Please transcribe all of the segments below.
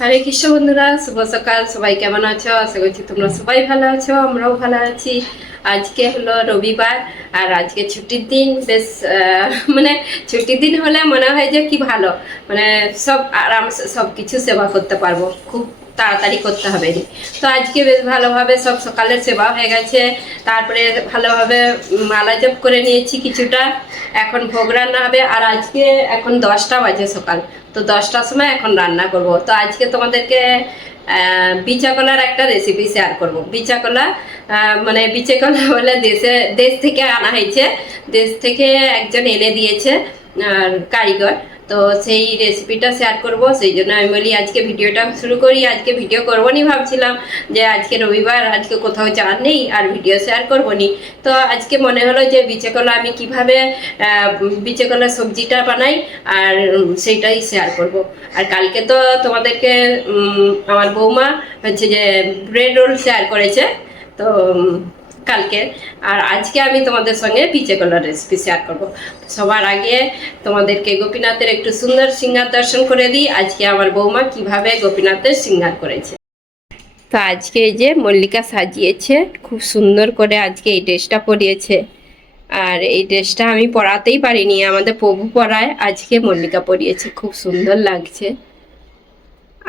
হরে কৃষ্ণ বন্ধুরা, শুভ সকাল। সবাই কেমন আছো? আশা করছি তোমরা সবাই ভালো আছো, আমরাও ভালো আছি। আজকে হলো রবিবার, আর আজকে ছুটির দিন। বেশ মানে ছুটির দিন হলে মনে হয় যে কি ভালো। মানে সব আরামসে সব কিছু সেবা করতে পারব। খুব তাড়াতাড়ি করতে হবে তো আজকে বেশ ভালোভাবে সব সকালের সেবা হয়ে গেছে। তারপরে ভালোভাবে মালা জপ করে নিয়েছি কিছুটা। এখন ভোগ রান্না হবে। আর আজকে এখন দশটা বাজে সকাল। তো দশটার সময় এখন রান্না করব। তো আজকে তোমাদেরকে বিচা কলার একটা রেসিপি শেয়ার করব। বিচা কলা মানে বিচে কলা বলে দেশে, দেশ থেকে আনা হয়েছে। দেশ থেকে একজন এনে দিয়েছে কারিগর। তো সেই রেসিপিটা শেয়ার করব। সেই জন্য আমি বলি আজকে ভিডিওটা শুরু করি। আজকে ভিডিও করব নি ভাবছিলাম যে আজকে রবিবার আজকে কোথাও যাওয়ার নেই আর ভিডিও শেয়ার করব নি তো আজকে মনে হলো যে বিচে কলা আমি কীভাবে আহ, বিচে কলার সবজিটা বানাই আর সেইটাই শেয়ার করব। আর কালকে তো তোমাদেরকে আমার বৌমা হচ্ছে যে ব্রেড রোল শেয়ার করেছে। তো কালকে। আর আজকে আমি তোমাদের সঙ্গে পিচে কলার রেসিপি শেয়ার করব। সবার আগে তোমাদেরকে গোপীনাথের একটু সুন্দর সিঙ্গার দর্শন করে দিই। আজকে আমার বৌমা কীভাবে গোপীনাথের সিঙ্গার করেছে। তো আজকে এই যে মল্লিকা সাজিয়েছে, খুব সুন্দর করে আজকে এই ড্রেসটা পরিয়েছে। আর এই ড্রেসটা আমি পরাতেই পারিনি, আমাদের প্রভু পরায় আজকে মল্লিকা পরিয়েছে, খুব সুন্দর লাগছে।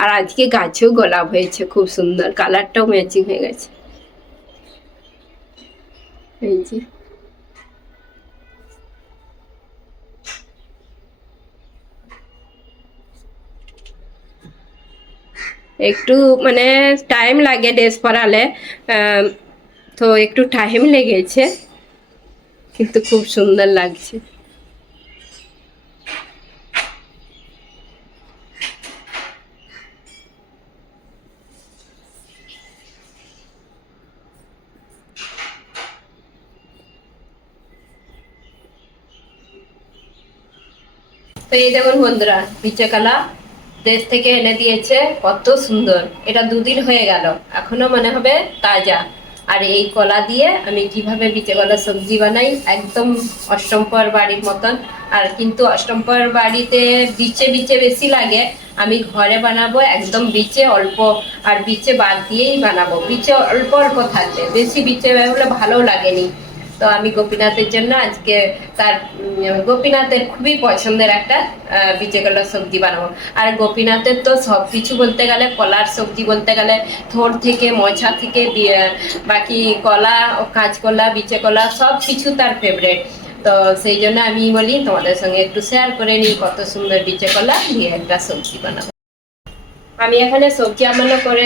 আর আজকে গাছেও গোলাপ হয়েছে, খুব সুন্দর কালারটাও ম্যাচিং হয়ে গেছে। এই একটু মানে টাইম লাগে ড্রেস পরালে তো একটু টাইম লেগেছে, কিন্তু খুব সুন্দর লাগছে। এই দেখুন বন্ধুরা। বিচেকালা দেশ থেকে এনে দিয়েছে, কত সুন্দর। এটা দুদিন হয়ে গেল। এখনও মনে হবে তাজা। আর এই কলা দিয়ে আমি কীভাবে বিচে কলা সবজি বানাই, একদম অষ্টমপর বাড়ির মতন। আর কিন্তু অষ্টমপর বাড়িতে বিচে বিচে বেশি লাগে। আমি ঘরে বানাবো, একদম বিচে অল্প। আর বিচে বাদ দিয়েই বানাবো। বিচে অল্প অল্প থাকবে বেশি বিচে হলে ভালো লাগেনি। তো আমি গোপীনাথের জন্য আজকে তার গোপীনাথের খুবই পছন্দের একটা বিচে কলার সবজি বানাবো। আর গোপীনাথের তো সব কিছু বলতে গেলে, কলার সবজি বলতে গেলে, থোর থেকে, মোছা থেকে বাকি কলা কাঁচকলা বিচে কলা সব কিছু তার ফেভারেট তো সেই জন্য আমি বলি, তোমাদের সঙ্গে একটু শেয়ার করে নিই কত সুন্দর বিচে কলা দিয়ে একটা সবজি বানাবো। আমি এখানে সবজি আমান্য করে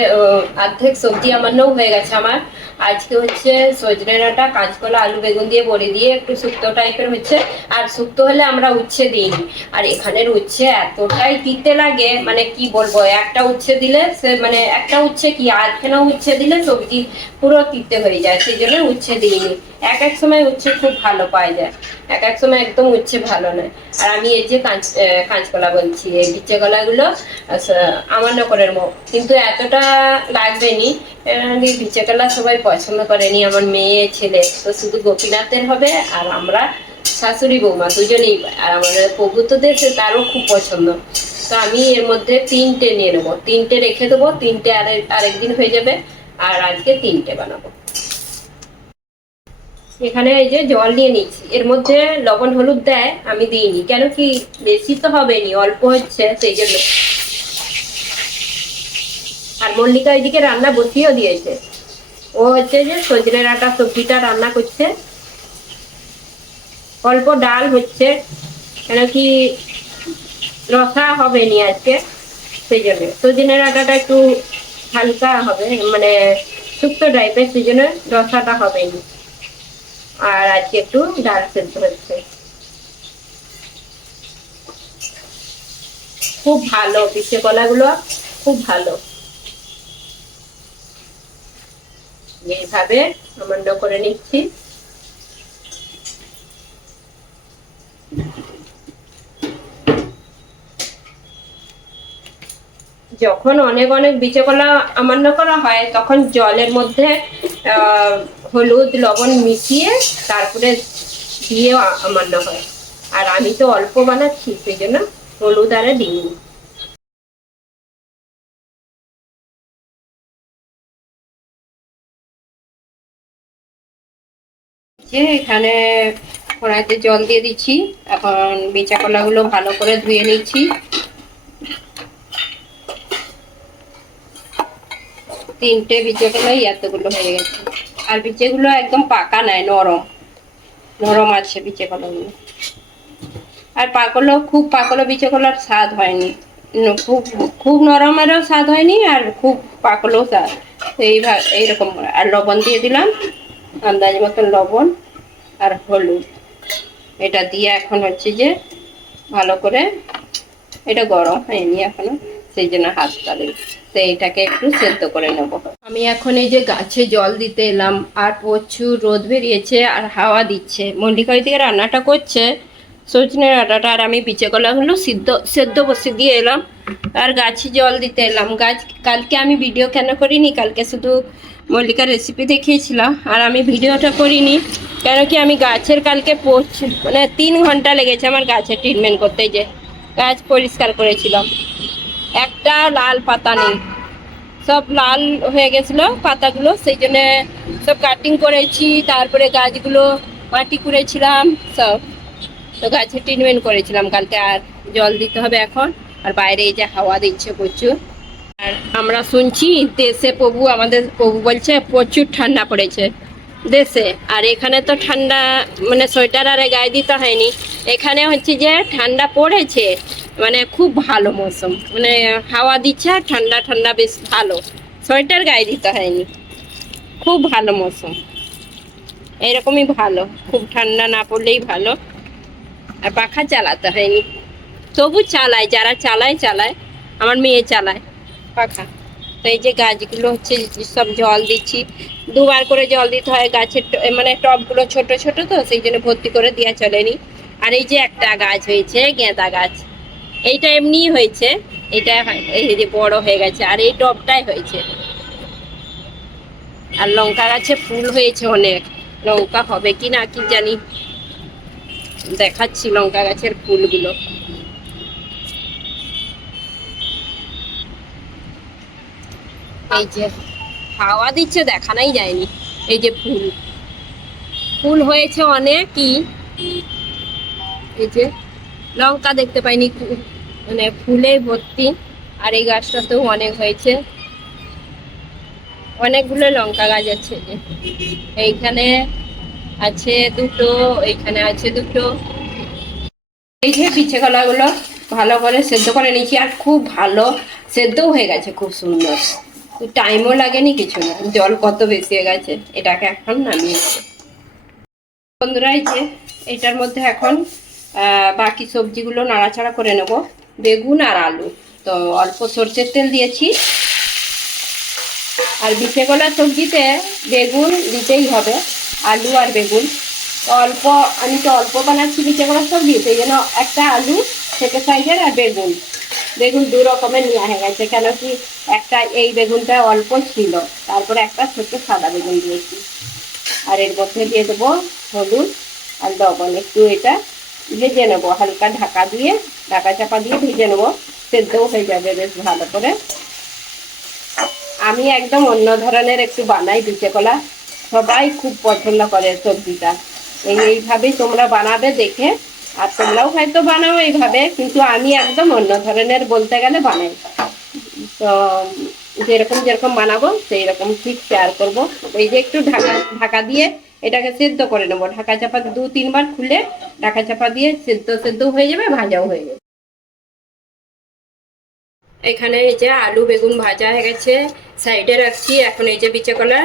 অর্ধেক সবজি আমান্নও হয়ে গেছে আমার। আজকে হচ্ছে সজনে ডাঁটা কাঁচকলা, আলু বেগুন দিয়ে বড়ি দিয়ে একটু শুক্তো টাইপের হচ্ছে। আর শুক্তো হলে আমরা উচ্ছে দিই আর এখানের উচ্ছে এতটাই তিতে লাগে মানে কি বলব, একটা উচ্ছে দিলে সে মানে একটা উচ্ছে কি আধখানা উচ্ছে দিলে সবজি পুরো তিতে হয়ে যায়, সেই জন্য উচ্ছে দিইনি। এক এক সময় উচ্ছে খুব ভালো পাওয়া যায়। এক এক সময় একদম উচ্ছে ভালো নয়। আর আমি এই যে কাঁচ কাঁচকলা বলছি, এই বিচে কলাগুলো আমার নকরের মুখ কিন্তু এতটা লাগবে নি বিচে কলা সবাই পছন্দ করেনি, আমার মেয়ে, ছেলে। তো শুধু গোপীনাথের হবে আর আমরা শাশুড়ি বৌমা দুজনেই। আর আমাদের প্রভু তো দেশে তারও খুব পছন্দ। তো আমি এর মধ্যে তিনটে নিয়ে নেব। তিনটে রেখে দেবো, তিনটে আরেক আরেকদিন হয়ে যাবে। আর আজকে তিনটে বানাবো। এখানে এই যে জল নিয়ে নিচ্ছি। এর মধ্যে লবণ হলুদ দেয়, আমি দিইনি। কেন কি বেশি তো হবে নি অল্প হচ্ছে, সেই জন্য। আর মল্লিকা এদিকে রান্না বসিয়েও দিয়েছে। ও হচ্ছে যে সজনে আটা সবজিটা রান্না করছে। অল্প ডাল হচ্ছে কেন কি রসা হবে নি আজকে, সেই জন্য। সজনের ডাঁটাটা একটু হালকা হবে মানে শুক্তো টাইপের সেই জন্য রসাটা হবে নি আর আজকে একটু ডাল সেদ্ধ হচ্ছে। খুব ভালো, পিঠে কলাগুলো খুব ভালো। এইভাবে আমন্ড করে নিচ্ছি। যখন অনেক অনেক বিচে কলা আমান্য করা হয়, তখন জলের মধ্যে হলুদ, লবণ মিশিয়ে তারপরে দিয়ে আমান্য হয়। আর আমি তো অল্প বানাচ্ছি, সেই জন্য হলুদ আরে দিইনি যে এখানে কড়াইতে জল দিয়ে দিচ্ছি। এখন বেচা কলাগুলো ভালো করে ধুয়ে নিচ্ছি। তিনটে বিচে কলাই এতগুলো হয়ে গেছে। আর বিচেগুলো একদম পাকা নাই নরম। নরম আছে বিচে কলাগুলো। আর পাকলো খুব পাকলো বিচে কলার স্বাদ হয়নি। খুব খুব নরমেরও স্বাদ হয়নি আর খুব পাকলেও স্বাদ। এইভাবে এইরকম আর লবণ দিয়ে দিলাম। আন্দাজ মতন লবণ আর হলুদ। এটা দিয়ে এখন হচ্ছে যে ভালো করে এটা গরম হয়নি এখনও, সেই জন্য হাত তালে তো এটাকে একটু সেদ্ধ করে নেব। আমি এখন এই যে গাছে জল দিতে এলাম, আর প্রচুর রোদ বেরিয়েছে আর হাওয়া দিচ্ছে। মল্লিকা ওই দিকে রান্নাটা করছে, সজনে ডাঁটাটা, আর আমি বিচে কলাগুলো সিদ্ধ, সেদ্ধ বসে দিয়ে এলাম। আর গাছে জল দিতে এলাম। গাছ, কালকে আমি ভিডিও কেন করিনি? কালকে শুধু মল্লিকার রেসিপি দেখিয়েছিলাম, আর আমি ভিডিওটা করিনি কেন কি আমি গাছের কালকে পৌঁছ- মানে তিন ঘণ্টা লেগেছে আমার গাছের ট্রিটমেন্ট করতে যে গাছ পরিষ্কার করেছিলাম। একটা লাল পাতা নেই, সব লাল হয়ে গেছিল পাতাগুলো, সেই জন্য সব কাটিং করেছি, তারপরে গাছগুলো মাটি করেছিলাম সব। তো গাছে ট্রিটমেন্ট করেছিলাম, কালকে আর জল দিতে হবে এখন, আর বাইরে এই যে হাওয়া দিচ্ছে প্রচুর। আর আমরা শুনছি, দেশে প্রভু আমাদের, প্রভু বলছে, প্রচুর ঠান্ডা পড়েছে। দেশে, আর এখানে তো ঠান্ডা মানে সোয়েটার আর গায়ে দিতে হয়নি। এখানে হচ্ছে যে ঠান্ডা পড়েছে মানে খুব ভালো মৌসুম। মানে হাওয়া দিচ্ছে ঠান্ডা ঠান্ডা বেশ ভালো। সোয়েটার গায়ে দিতে হয়নি। খুব ভালো মৌসুম। এরকমই ভালো, খুব ঠান্ডা না পড়লেই ভালো। আর পাখা চালাতে হয়নি। তবু চালায়, যারা চালায় চালায়। আমার মেয়ে চালায়। পাখা। তো এই যে গাছগুলো হচ্ছে, সব জল দিচ্ছি। দুবার করে জল দিতে হয় গাছের মানে টবগুলো ছোট ছোট তো, সেই জন্য ভর্তি করে দেওয়া চলেনি। আর এই যে একটা গাছ হয়েছে, গেঁদা গাছ। এইটা এমনিই হয়েছে এটা এই যে বড় হয়ে গেছে, আর এই টবটাই হয়েছে। আর লঙ্কা গাছে ফুল হয়েছে অনেক। লঙ্কা হবে কি না, কি জানি। দেখাচ্ছি লঙ্কা গাছের ফুলগুলো। এই যে হাওয়া দিচ্ছে, দেখানোই যায়নি। এই যে ফুল। ফুল হয়েছে অনেকই। এই যে লঙ্কা দেখতে পাইনি মানে ফুলে ভর্তি। আর এই গাছটাতেও অনেক হয়েছে। অনেকগুলো লঙ্কা গাছ আছে। এইখানে আছে দুটো, এইখানে আছে দুটো। এই যে পিঠে কলাগুলো ভালো করে সেদ্ধ করে নিয়েছি, আর খুব ভালো, সেদ্ধও হয়ে গেছে, খুব সুন্দর। টাইমও লাগেনি, কিছু না। জল কত বেশি হয়ে গেছে, এটাকে এখন নামিয়ে নেব। বন্ধুরা, এই যে এটার মধ্যে এখন বাকি সবজিগুলো নাড়াচাড়া করে নেব, বেগুন আর আলু। তো অল্প সর্ষের তেল দিয়েছি। আর বিছে কলা সবজিতে বেগুন দিতেই হবে, আলু আর বেগুন। অল্প, আমি তো অল্প বানাচ্ছি বিছে কলা সবজি, সেই জন্য একটা আলু, ছোটো সাইজের আর বেগুন। বেগুন দু রকমের নেওয়া হয়ে গেছে কেন কি একটা এই বেগুনটা অল্প ছিল, তারপরে একটা ছোট্ট সাদা বেগুন দিয়েছি। আর এর মধ্যে দিয়ে দেবো হলুদ আর লবণ, একটু এটা ভেজে নেব, হালকা ঢাকা দিয়ে, ঢাকা চাপা দিয়ে ভেজে নেব, সেদ্ধও হয়ে যাবে বেশ ভালো করে। আমি একদম অন্য ধরনের একটু বানাই বিচে কলা, সবাই খুব পছন্দ করে সবজিটা। এই এইভাবেই তোমরা বানাবে দেখে আর তোমরাও হয়তো বানাও এইভাবে, কিন্তু আমি একদম অন্য ধরনের বলতে গেলে বানাই। তো যেরকম যেরকম বানাবো সেই রকম ঠিক শেয়ার করব। এই যে একটু ঢাকা ঢাকা দিয়ে এটাকে সেদ্ধ করে নেব। ঢাকা চাপা দু, তিনবার খুলে ঢাকা চাপা দিয়ে সেদ্ধ সেদ্ধ হয়ে যাবে, ভাজাও হয়ে যাবে। এখানে এই যে আলু, বেগুন ভাজা হয়ে গেছে, সাইডে রাখছি এখন এই যে বিচে কলা।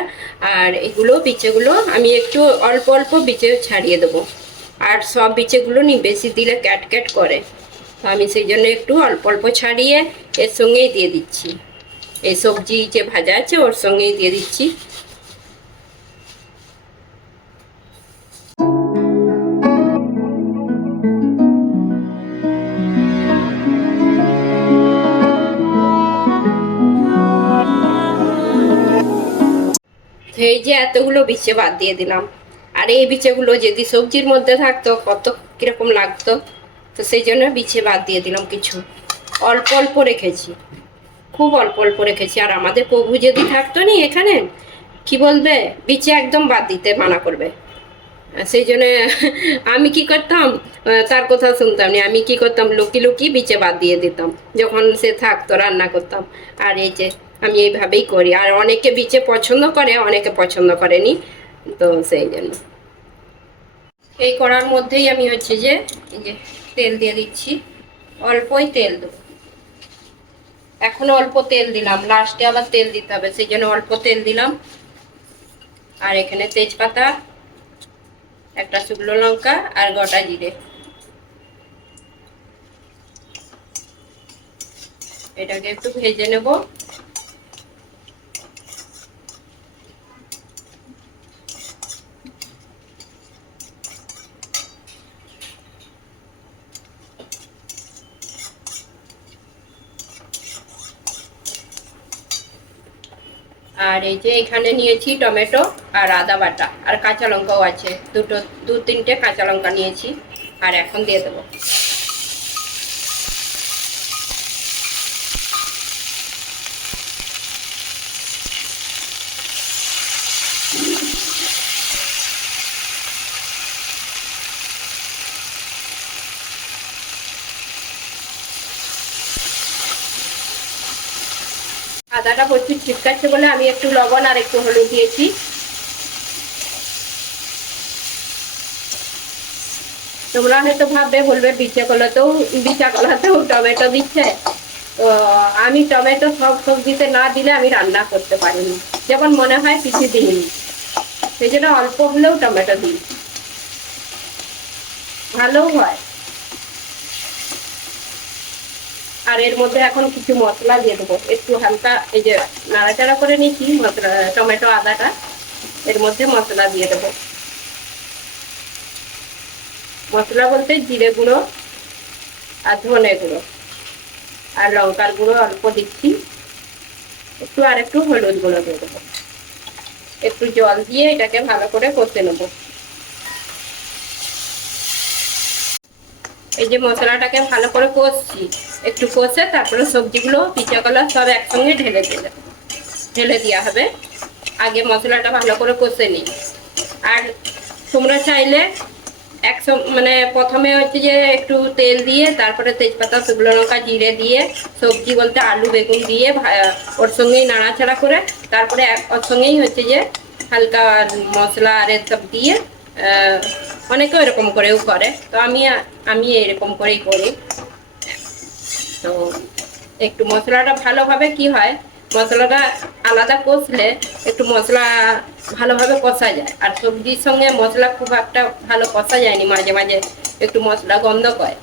আর এগুলো, বিচেগুলো আমি একটু অল্প অল্প বিচে ছাড়িয়ে দেবো। আর সব বিচেগুলো নি বেশি দিলে ক্যাট ক্যাট করে। তো আমি সেই জন্য একটু অল্প অল্প ছাড়িয়ে এর সঙ্গেই দিয়ে দিচ্ছি। এই সবজি যে ভাজা আছে ওর সঙ্গেই দিয়ে দিচ্ছি। এই যে এতগুলো বিছে বাদ দিয়ে দিলাম। আর এই বিচেগুলো যদি সবজির মধ্যে থাকতো, কত কীরকম লাগতো? তো সেই জন্য বিছে বাদ দিয়ে দিলাম কিছু। অল্প অল্প রেখেছি। খুব অল্প অল্প রেখেছি। আর আমাদের প্রভু যদি থাকতো নি এখানে, কি বলবে? বিছে একদম বাদ দিতে মানা করবে। সেই জন্য আমি কি করতাম? তার কথা শুনতাম না। আমি কি করতাম? লুকি লুকি বিচে বাদ দিয়ে দিতাম। যখন সে থাকতো, রান্না করতাম। আর এই যে, আমি এইভাবেই করি। আর অনেকে বিচে পছন্দ করে, অনেকে পছন্দ করেনি। তো সেই জন্য। এই করার মধ্যেই আমি হচ্ছে যে এই যে তেল দিয়ে দিচ্ছি। অল্পই তেল দেবো। এখনও অল্প তেল দিলাম। লাস্টে আবার তেল দিতে হবে, সেই জন্য অল্প তেল দিলাম। আর এখানে তেজপাতা, একটা শুকনো লঙ্কা আর গোটা জিরে। এটাকে একটু ভেজে নেব। আর এই যে এখানে নিয়েছি টমেটো আর আদা বাটা আর কাঁচা লঙ্কাও আছে। দুটো, দু তিনটে কাঁচা লঙ্কা নিয়েছি আর এখন দিয়ে দেবো। আদাটা প্রচুর ছিটকাচ্ছে বলে আমি একটু লবণ আর একটু হলুদ দিয়েছি। তোমরা হয়তো ভাববে, বলবে বিচে কলাতেও বিচা কলাতেও টমেটো দিচ্ছে। তো, আমি টমেটো সব সবজিতে না দিলে আমি রান্না করতে পারিনি। যখন মনে হয় কিছু দিইনি। সেই জন্য অল্প হলেও টমেটো দিই। ভালোও হয়। আর এর মধ্যে এখন কিছু মশলা দিয়ে দেবো। একটু হালকা এই যে নাড়াচাড়া করে নিয়েছি মশলা, টমেটো, আদাটা, এর মধ্যে মশলা দিয়ে দেবো। মশলা বলতে জিরে গুঁড়ো আর ধনে গুঁড়ো আর লঙ্কার গুঁড়ো অল্প দিচ্ছি। একটু আর একটু হলুদ গুঁড়ো দিয়ে দেবো। একটু জল দিয়ে এটাকে ভালো করে কষে নেব। এই যে মশলাটাকে ভালো করে কষছি, একটু কষে তারপরে সবজিগুলো পিচা কলা সব একসঙ্গে ঢেলে দিলে ঢেলে দেওয়া হবে। আগে মশলাটা ভালো করে কষে নিই। আর তোমরা চাইলে একশো মানে প্রথমে হচ্ছে যে একটু তেল দিয়ে, তারপরে তেজপাতা, শুকনো লঙ্কা, জিরে দিয়ে, সবজি বলতে আলু, বেগুন দিয়ে ওর সঙ্গেই নাড়াচাড়া করে, তারপরে ওর সঙ্গেই হচ্ছে যে হালকা মশলা আর এসব দিয়ে অনেকে এরকম করেও করে। তো আমি আমি এরকম করেই করি। তো একটু মশলাটা ভালোভাবে কি হয়, মশলাটা আলাদা কষলে একটু মশলা ভালোভাবে কষা যায়। আর সবজির সঙ্গে মশলা খুব একটা ভালো কষা যায়নি, মাঝে মাঝে একটু মশলা গন্ধ করে।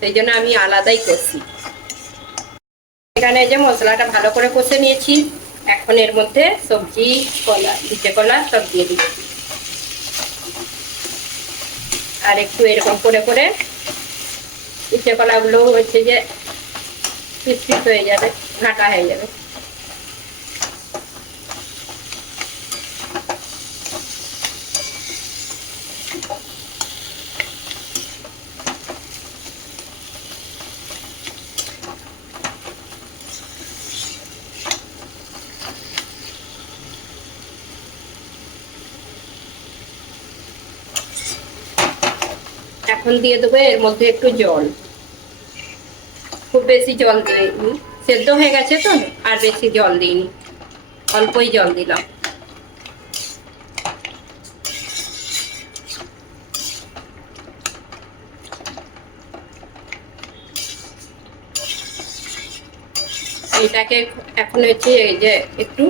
সেই জন্য আমি আলাদাই কষি। এখানে যে মশলাটা ভালো করে কষে নিয়েছি, এখন এর মধ্যে সবজি, কলা বিচে কলা সব দিয়ে দিচ্ছি। আর একটু এরকম করে করে পিঠে কলাগুলো হচ্ছে যে পিস হয়ে যাবে, ঘাটা হয়ে যাবে। এখন দিয়ে দেবো, এর মধ্যে একটু জল। খুব বেশি জল দিইনি, সেদ্ধ হয়ে গেছে তো, আর বেশি জল দিইনি, অল্পই জল দিলাম। এটাকে এখন হচ্ছে যে একটু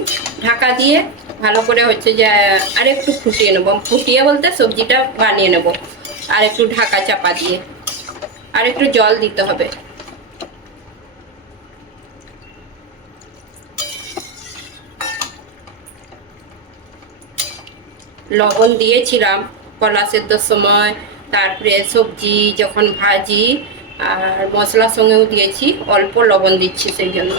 ঢাকা দিয়ে ভালো করে হচ্ছে যে আর একটু ফুটিয়ে নেব। ফুটিয়ে বলতে সবজিটা বানিয়ে নেব। আর একটু ঢাকা চাপা দিয়ে। আর একটু জল দিতে হবে। লবণ দিয়েছিলাম কলা সেদ্ধর সময়, তারপরে সবজি যখন ভাজি আর মশলার সঙ্গেও দিয়েছি, অল্প লবণ দিচ্ছি সেই জন্য।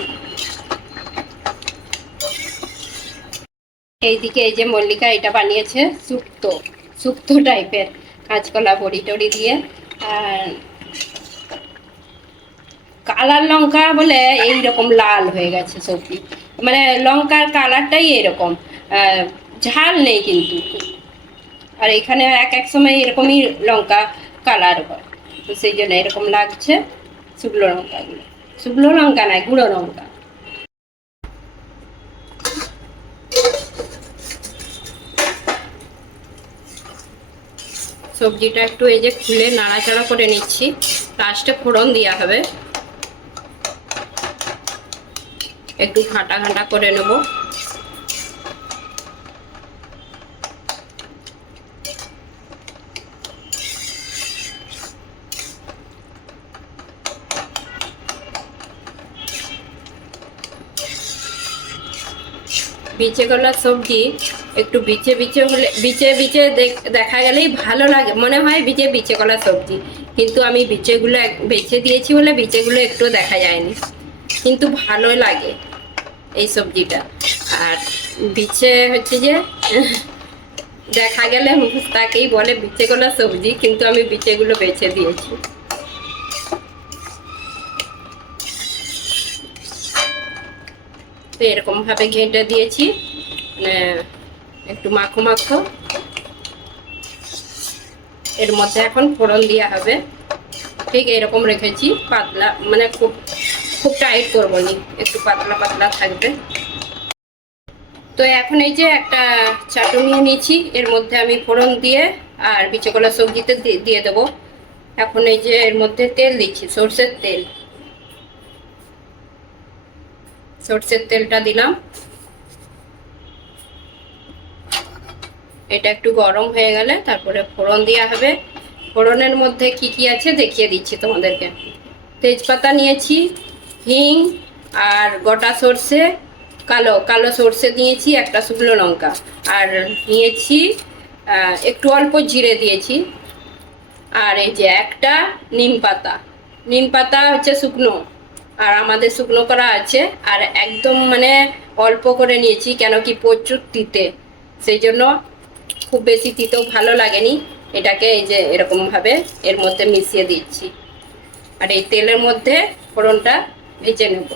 এইদিকে এই যে মল্লিকা এটা বানিয়েছে শুক্তো শুক্তো টাইপের কাঁচকলা বড়ি টড়ি দিয়ে, আর কালার লঙ্কা বলে এই রকম লাল হয়ে গেছে সবজি। মানে লঙ্কার কালারটাই এরকম ঝাল নেই কিন্তু। আর এখানে এক এক সময় এরকমই লঙ্কা কালার হয়। তো সেই জন্য এরকম লাগছে শুকনো লঙ্কাগুলো। শুকনো লঙ্কা নয়, গুঁড়ো লঙ্কা। সবজিটা একটু এই যে খুলে নাড়াচাড়া করে নিচ্ছি। লাস্টে ফোড়ন দেওয়া হবে। একটু ঘাঁটা ঘাঁটা করে নেব। বিচে গলা সবজি একটু বিচে বিচে হলে বিচে বিচে দেখা গেলেই ভালো লাগে। মনে হয় বিচে বিচে কলা সবজি। কিন্তু আমি বিচেগুলো বেছে দিয়েছি বলে বিচেগুলো একটু দেখা যায়নি। কিন্তু ভালো লাগে এই সবজিটা। আর বিচে হচ্ছে যে দেখা গেলে তাকেই বলে বিচে কলা সবজি, কিন্তু আমি বিচেগুলো বেছে দিয়েছি। তো এরকম ভাবে ঘেঁটে দিয়েছি। মানে একটু মাখো মাখো। এর মধ্যে এখন ফোড়ন দেওয়া হবে। ঠিক এরকম রেখেছি, পাতলা মানে খুব খুব টাইট করব নি, একটু পাতলা পাতলা থাকবে। তো এখন এই যে একটা চাটনি নিয়েছি, এর মধ্যে আমি ফোড়ন দিয়ে আর বিচকলা সবজিতে দিয়ে দেবো। এখন এই যে এর মধ্যে তেল দিচ্ছি, সর্ষের তেল। সর্ষের তেলটা দিলাম। এটা একটু গরম হয়ে গেলে তারপরে ফোড়ন দেওয়া হবে। ফোড়নের মধ্যে কি কি আছে দেখিয়ে দিচ্ছি তোমাদেরকে। তেজপাতা নিয়েছি, হিং আর গোটা সর্ষে, কালো কালো সর্ষে দিয়েছি, একটা শুকনো লঙ্কা। আর নিয়েছি একটু অল্প জিরে দিয়েছি। আর এই যে একটা নিম পাতা। নিম পাতা হচ্ছে শুকনো। আর আমাদের শুকনো করা আছে। আর একদম মানে অল্প করে নিয়েছি, কেন কি প্রচুর তিতে। সেই জন্য খুব বেশি তিতেও ভালো লাগেনি। এটাকে এই যে এরকমভাবে এর মধ্যে মিশিয়ে দিচ্ছি। আর এই তেলের মধ্যে ফোড়নটা ভেজে নেব।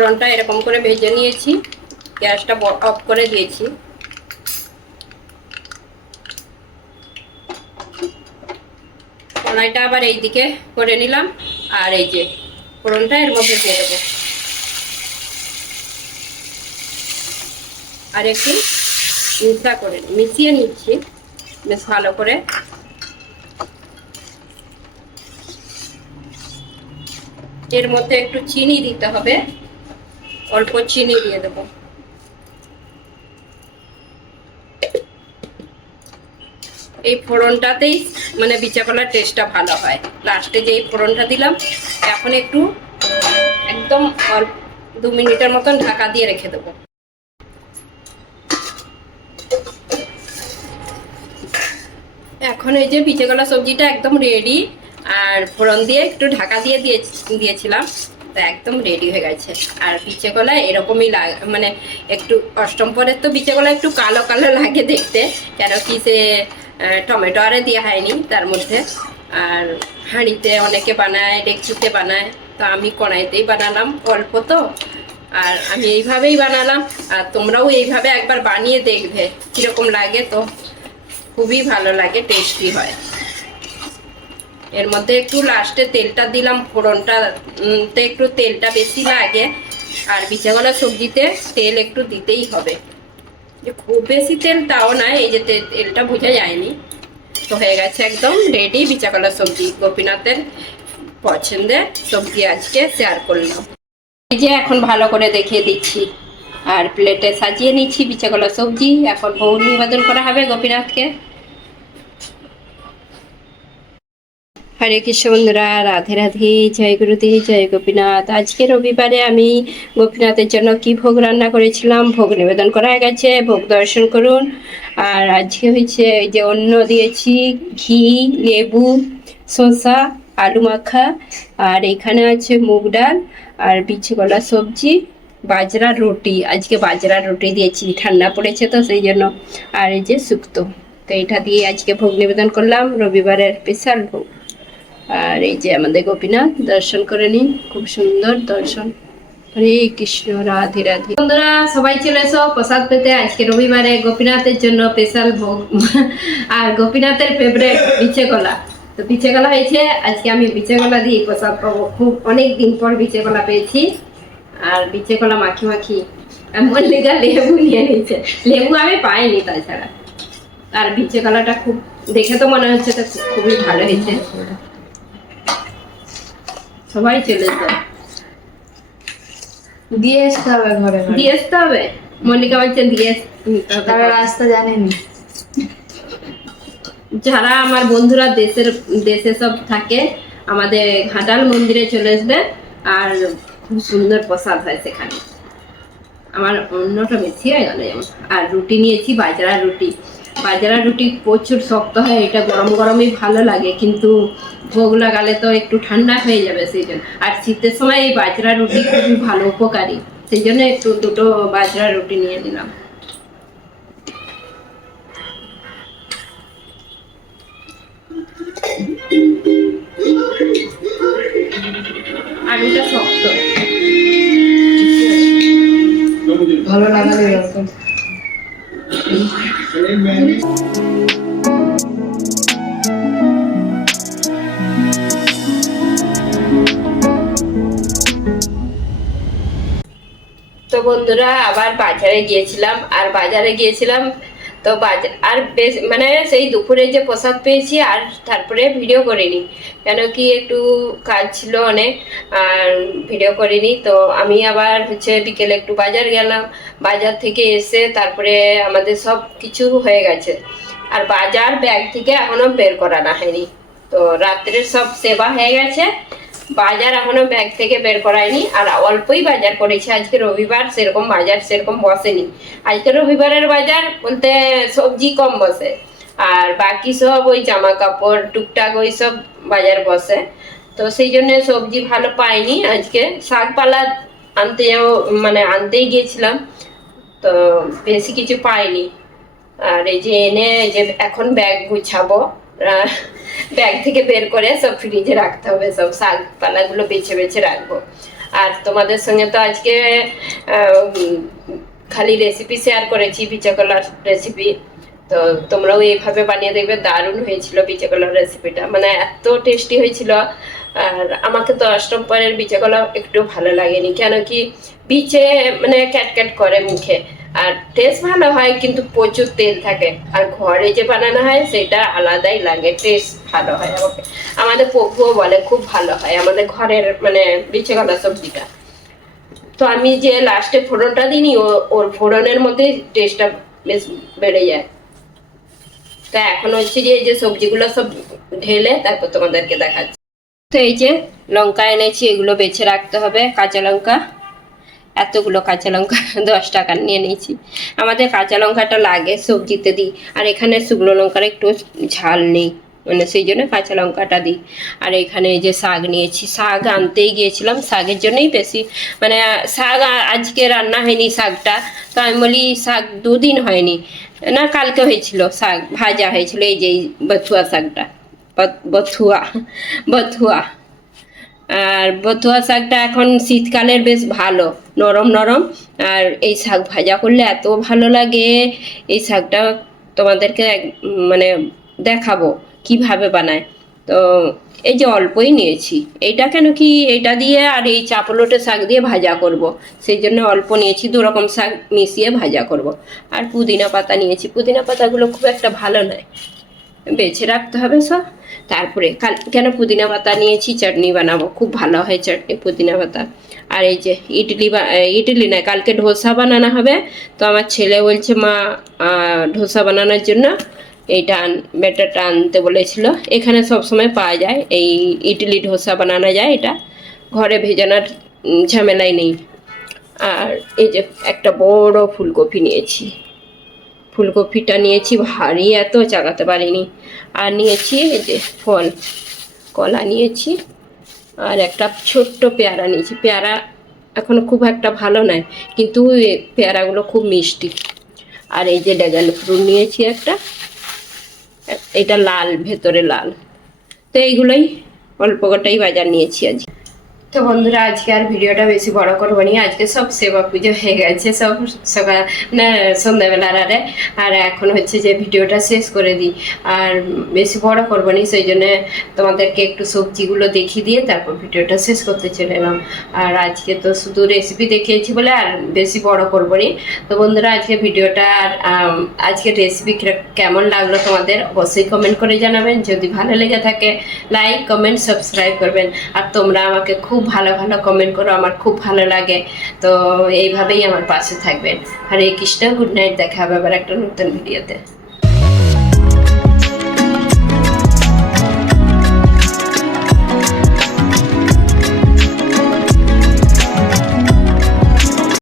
ফোড়নটা এরকম করে ভেজে নিয়েছি। গ্যাসটা অফ করে দিয়েছি। কড়াইটা আবার এই দিকে করে নিলাম। আর এই যে ফোড়নটা এর মধ্যে দিয়ে দেবো। আর একটু মিশা করে মিশিয়ে নিচ্ছি। বেশ ভালো করে। এর মধ্যে একটু চিনি দিতে হবে। অল্প চিনি দিয়ে দেবো। এই ফোড়নটাতেই মানে বিচা কলার টেস্টটা ভালো হয়। লাস্টে যে এই ফোড়নটা দিলাম, এখন একটু একদম অল্প দু মিনিটের মতন ঢাকা দিয়ে রেখে দেবো। এখন এই যে পিঠে সবজিটা একদম রেডি আর ফোড়ন দিয়ে একটু ঢাকা দিয়ে দিয়েছিলাম। তো একদম রেডি হয়ে গেছে। আর পিঠে কলা এরকমই মানে একটু অষ্টম পরের তো পিঠে কলা একটু কালো কালো লাগে দেখতে, কেন কি সে টমেটো আরে দেওয়া হয়নি তার মধ্যে। আর হাঁড়িতে অনেকে বানায়, ডেকচিতে বানায়, তো আমি কড়াইতেই বানালাম অল্প তো। আর আমি এইভাবেই বানালাম, আর তোমরাও এইভাবে একবার বানিয়ে দেখবে, কীরকম লাগে তো। খুবই ভালো লাগে টেস্টি হয়। এর মধ্যে একটু লাস্টে তেলটা দিলাম, ফোড়নটা তে একটু তেলটা বেশি লাগে। আর বিছাগলা সবজিতে তেল একটু দিতেই হবে। যে খুব বেশি তেল তাও নয় এই যে তেলটা বোঝা যায়নি। তো হয়ে গেছে একদম রেডি বিচাকলা সবজি। গোপীনাথের পছন্দের সবজি আজকে শেয়ার করলাম। এই যে এখন ভালো করে দেখিয়ে দিচ্ছি। আর প্লেটে সাজিয়ে নিচ্ছি বিচাকলা সবজি। এখন ভোগ নিবেদন করা হবে গোপীনাথকে। হরে কৃষ্ণ বন্ধুরা রাধে রাধে, জয় গুরুদেব জয় গোপীনাথ। আজকে রবিবারে আমি গোপীনাথের জন্য কি ভোগ রান্না করেছিলাম, ভোগ নিবেদন করা গেছে, ভোগ দর্শন করুন। আর আজকে হয়েছে যে অন্য দিয়েছি, ঘি, লেবু, শসা, আলু মাখা, আর এখানে আছে মুগ ডাল আর বিছে কলা সবজি বাজরার রুটি। আজকে বাজরার রুটি দিয়েছি, ঠান্ডা পড়েছে তো সেই জন্য। আর এই যে শুক্তো, তো এটা দিয়ে আজকে ভোগ নিবেদন করলাম, রবিবারের স্পেশাল ভোগ। আর এই যে আমাদের গোপীনাথ, দর্শন করে নিন। খুব সুন্দর দর্শন। হরে কৃষ্ণ, রাধে রাধে। বন্ধুরা, সবাই চলে এসো প্রসাদ পেতে। আজকে রবিবারে গোপীনাথের জন্য স্পেশাল ভোগ। আর গোপীনাথের ফেভারেট পিছে কলা তো পিছে কলা হয়েছে। আজকে আমি পিছে কলা দিয়ে প্রসাদ পাবো। খুব অনেক দিন পর পিছে কলা পেয়েছি। আর পিছে কলা মাখি মাখি মল্লিকা লেবু নিয়ে নিয়েছে লেবু আমি পাইনি তাছাড়া। আর পিছে কলাটা খুব দেখে তো মনে হচ্ছে খুবই ভালো হয়েছে। সবাই চলে যায় দিয়ে আসতে হবে ঘরে দিয়ে আসতে হবে? মল্লিকা বলছে দিয়ে তারা রাস্তা জানেনি। যারা আমার বন্ধুরা দেশের দেশে সব থাকে আমাদের ঘাটাল মন্দিরে চলে আসবে আর খুব সুন্দর প্রসাদ হয় সেখানে। আমার অন্যটা বেশি হয়ে গেল যেমন। আর রুটি নিয়েছি বাজরা রুটি। বাজরা রুটি প্রচুর শক্ত হয়, এটা গরম গরমই ভালো লাগে, কিন্তু ভোগ লাগালে তো একটু ঠান্ডা হয়ে যাবে সেই জন্য। আর শীতের সময় এই বাজরা রুটি খুবই ভালো, উপকারী। সেই জন্য একটু দুটো বাজরা রুটি নিয়ে নিলাম। আলুটা শক্ত। ভালো তো বন্ধুরা আবার বাজারে গিয়েছিলাম আর বাজারে গিয়েছিলাম তো বাজার আর বেশ মানে সেই দুপুরে যে প্রসাদ পেয়েছি আর তারপরে ভিডিও করিনি। কেন কি একটু কাজ ছিল অনেক, আর ভিডিও করিনি। তো আমি আবার হচ্ছে বিকেলে একটু বাজার গেলাম। বাজার থেকে এসে তারপরে আমাদের সব কিছু হয়ে গেছে। আর বাজার ব্যাগ থেকে এখনও বের করা না হয়নি। তো রাত্রের সব সেবা হয়ে গেছে। বাজার এখনও ব্যাগ থেকে বের করায়নি আর অল্পই বাজার করেছে। আজকে রবিবার সেরকম বাজার সেরকম বসেনি। আজকে রবিবারের বাজার বলতে সবজি কম বসে। আর বাকি সব ওই জামা কাপড় টুকটাক ওই সব বাজার বসে। তো সেই জন্য সবজি ভালো পাইনি আজকে। শাকপালা আনতে মানে আনতেই গিয়েছিলাম। তো বেশি কিছু পাইনি। আর এই যে এনে যে এখন ব্যাগ গুছাবো ব্যাগ থেকে বের করে সব ফ্রিজে রাখতে হবে, সব শাক পালাগুলো বেছে বেছে রাখব। আর তোমাদের সঙ্গে তো আজকে খালি রেসিপি শেয়ার করেছি পিচাকলার রেসিপি তো তোমরাও এইভাবে বানিয়ে দেখবে, দারুণ হয়েছিল পিচাকলার রেসিপিটা মানে এত টেস্টি হয়েছিল। আর আমাকে তো অষ্টম পরের বিচেকলা একটু ভালো লাগেনি। কেন কি, বিচে মানে ক্যাট ক্যাট করে মুখে। আর টেস্ট ভালো হয়, কিন্তু প্রচুর তেল থাকে। আর ঘরে যে বানানো হয়, সেটা আলাদাই লাগে টেস্ট ভালো হয় আমাকে। আমাদের পপুও বলে, খুব ভালো হয়। আমাদের ঘরের মানে বিচেকলা সবজিটা। তো আমি যে লাস্টে ফোড়নটা দিইনি, ও- ওর ফোড়নের মধ্যে টেস্টটা বেশ বেড়ে যায়। তা এখন হচ্ছে যে এই যে সবজিগুলো সব ঢেলে তারপর তোমাদেরকে দেখাচ্ছি। তো এই যে লঙ্কা এনেছি, এগুলো বেছে রাখতে হবে, কাঁচা লঙ্কা। এতগুলো কাঁচা লঙ্কা দশ টাকার নিয়ে নিয়েছি। আমাদের কাঁচা লঙ্কাটা লাগে, সবজিতে দিই। আর এখানে শুকনো লঙ্কার একটু ঝাল নেই মানে সেই জন্য কাঁচা লঙ্কাটা দিই। আর এখানে এই যে শাক নিয়েছি, শাক আনতেই গিয়েছিলাম, শাকের জন্যই বেশি মানে শাক আজকে রান্না হয়নি শাকটা, তো আমি বলি শাক দুদিন হয়নি। না, কালকে হয়েছিল শাক, ভাজা হয়েছিল, এই যে বথুয়া শাকটা বথুয়া বথুয়া। আর বথুয়া শাকটা এখন শীতকালের বেশ ভালো, নরম নরম আর এই শাক ভাজা করলে এত ভালো লাগে এই শাকটা তোমাদেরকে মানে দেখাবো কীভাবে বানায় তো এই যে অল্পই নিয়েছি, এইটা কেন কি এটা দিয়ে আর এই চাপলোটে শাক দিয়ে ভাজা করব। সেই জন্য অল্প নিয়েছি, দু রকম শাক মিশিয়ে ভাজা করব। আর পুদিনা পাতা নিয়েছি, পুদিনা পাতাগুলো খুব একটা ভালো নয় বেছে রাখতে হবে সব। তারপরে কাল, কেন পুদিনা পাতা নিয়েছি? চাটনি বানাবো। খুব ভালো হয় চাটনি, পুদিনা পাতা। আর এই যে ইডলি ইডলি না কালকে ডোসা বানানো হবে। তো আমার ছেলে বলছে, মা ডোসা বানানোর জন্য এইটা আন, ব্যাটারটা আনতে বলেছিল। এখানে সব সময় পাওয়া যায়, এই ইডলি ডোসা বানানো যায় এটা। ঘরে ভেজানোর ঝামেলাই নেই। আর এই যে একটা বড় ফুলকপি নিয়েছি। ফুলকপিটা নিয়েছি, ভারী এত চাগাতে পারিনি। আর নিয়েছি এই যে ফল, কলা নিয়েছি, আর একটা ছোট্ট পেয়ারা নিয়েছি। পেয়ারা এখন খুব একটা ভালো নয়, কিন্তু পেয়ারাগুলো খুব মিষ্টি। আর এই যে ড্রাগন ফ্রুট নিয়েছি একটা, এটা লাল, ভেতরে লাল। তো এইগুলোই অল্প কটাই বাজার নিয়েছি আজ। তো বন্ধুরা, আজকে আর ভিডিওটা বেশি বড় করব নি। আজকে সব সেবা পুজো হয়ে গেছে, সব সকাল সন্ধ্যাবেলার আরে আর এখন হচ্ছে যে ভিডিওটা শেষ করে দিই। আর বেশি বড় করব নি, সেই জন্য তোমাদেরকে একটু সবজিগুলো দেখিয়ে দিয়ে তারপর ভিডিওটা শেষ করতে চলে এলাম। আর আজকে তো শুধু রেসিপি দেখিয়েছি বলে আর বেশি বড় করব নি। তো বন্ধুরা, আজকে ভিডিওটা আর আজকে রেসিপি কেমন লাগল তোমাদের অবশ্যই কমেন্ট করে জানাবেন। যদি ভালো লেগে থাকে লাইক কমেন্ট সাবস্ক্রাইব করবেন। আর তোমরা আমাকে খুব ভালো ভালো কমেন্ট করো, আমার খুব ভালো লাগে। তো এইভাবেই আমার পাশে থাকবেন। হরে কৃষ্ণ গুড নাইট দেখা হবে আবার একটা নতুন ভিডিওতে